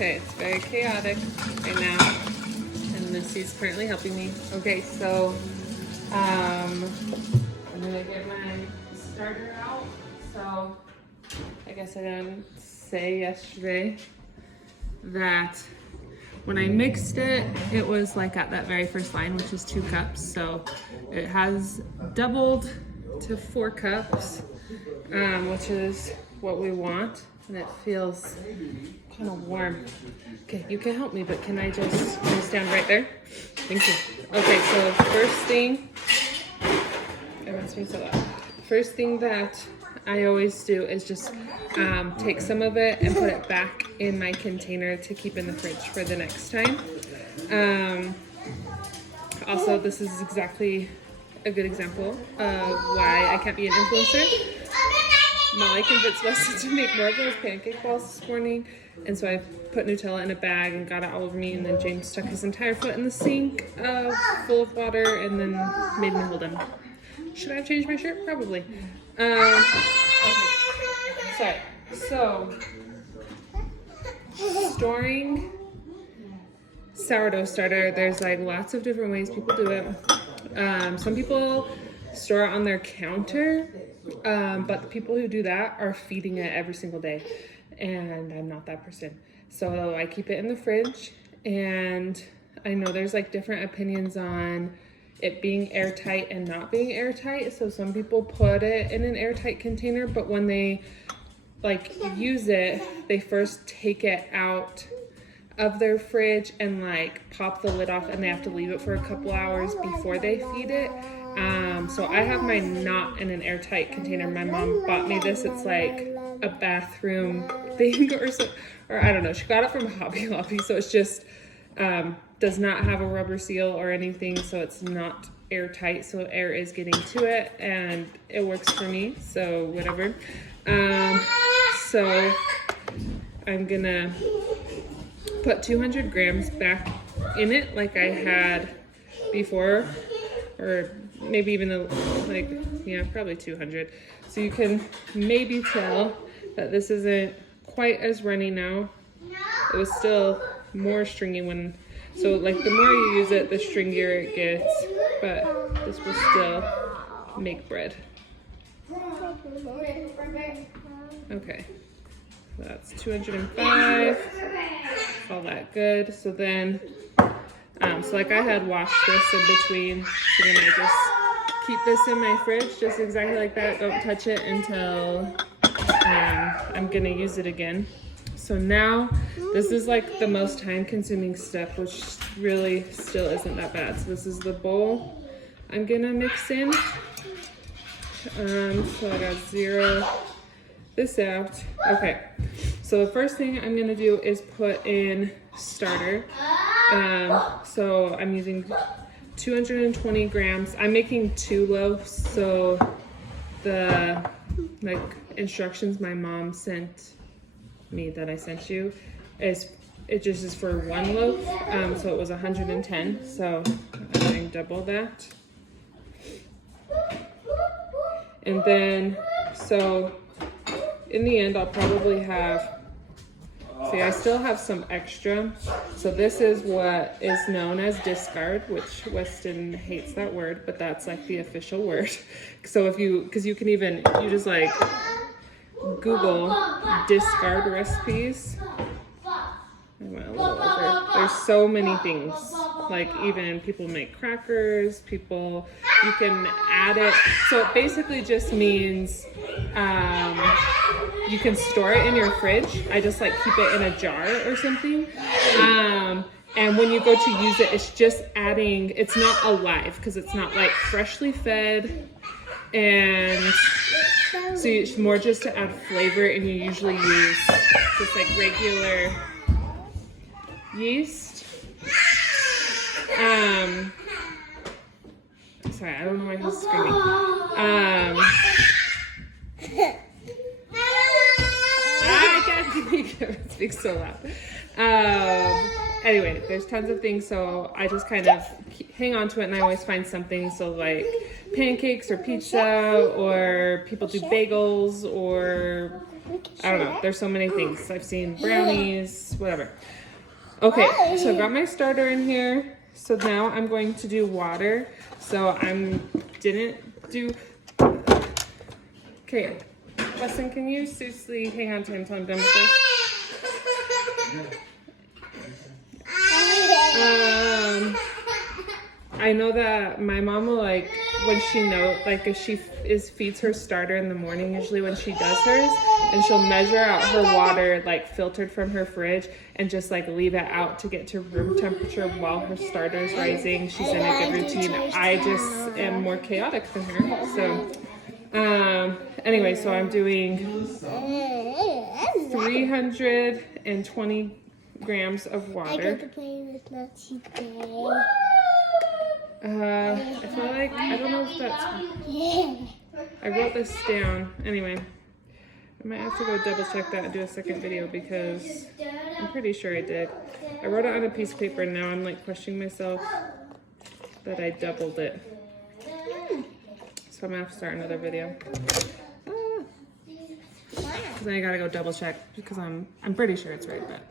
Okay, it's very chaotic right now, and Missy's currently helping me. Okay, so I'm gonna get my starter out. So I guess I didn't say yesterday that when I mixed it, it was like at that very first line, which is 2 cups. So it has doubled to 4 cups, which is what we want. And it feels kind of warm. Okay, you can help me, but can I just stand right there? Thank you. Okay, so first thing, it makes me so loud. First thing that I always do is just take some of it and put it back in my container to keep in the fridge for the next time. Also, this is exactly a good example of why I can't be an influencer. Molly convinced Weston to make more of those pancake balls this morning, and so I put Nutella in a bag and got it all over me, and then James stuck his entire foot in the sink full of water and then made me hold him. Should I have changed my shirt? Probably. Okay. Sorry. So, storing sourdough starter, there's like lots of different ways people do it. Some people store it on their counter, but the people who do that are feeding it every single day, and I'm not that person. So I keep it in the fridge, and I know there's like different opinions on it being airtight and not being airtight. So some people put it in an airtight container, but when they like use it, they first take it out of their fridge and like pop the lid off, and they have to leave it for a couple hours before they feed it. So I have mine not in an airtight container. My mom bought me this. It's like a bathroom thing or I don't know. She got it from Hobby Lobby, so it's just does not have a rubber seal or anything, so it's not airtight, so air is getting to it, and it works for me, so whatever. So I'm gonna put 200 grams back in it like I had before, or maybe even probably 200. So you can maybe tell that this isn't quite as runny now. It was still more stringy when, so like the more you use it, the stringier it gets, but this will still make bread. Okay, so that's 205, all that good. So then, so like I had washed this in between, so then I just keep this in my fridge, just exactly like that. Don't touch it until I'm gonna use it again. So now, this is like the most time-consuming step, which really still isn't that bad. So this is the bowl I'm gonna mix in. So I got 0 this out. Okay, so the first thing I'm gonna do is put in starter. So I'm using 220 grams. I'm making 2 loaves, so the like instructions my mom sent me that I sent you is it just is for 1 loaf. So it was 110. So I'm doing double that. And then so in the end I'll probably have, see, I still have some extra. So this is what is known as discard, which Weston hates that word, but that's like the official word. So if you, because you can even, you just like Google discard recipes. I went a little over. There's so many things. Like even people make crackers, you can add it. So it basically just means you can store it in your fridge. I just like keep it in a jar or something. And when you go to use it, it's just adding, it's not alive because it's not like freshly fed. And so it's more just to add flavor, and you usually use just like regular yeast. Sorry, I don't know why he's screaming. I can't speak so loud. Anyway, there's tons of things, so I just kind of hang on to it, and I always find something. So like pancakes or pizza, or people do bagels, or I don't know. There's so many things. I've seen brownies, whatever. Okay, so I got my starter in here. So now I'm going to do water. So didn't do. Okay, Weston, can you seriously hang on to him until I'm done with this? I know that my mom will like when she if she feeds her starter in the morning, usually when she does hers, and she'll measure out her water like filtered from her fridge and just like leave it out to get to room temperature while her starter is rising. She's in a good routine. I just am more chaotic than her. So anyway, so I'm doing 320 grams of water. I got to play with Nazi today. I feel like, I don't know if that's, I wrote this down. Anyway, I might have to go double check that and do a second video because I'm pretty sure I did. I wrote it on a piece of paper and now I'm like questioning myself that I doubled it. So I'm gonna have to start another video. Then I gotta go double check because I'm pretty sure it's right, but.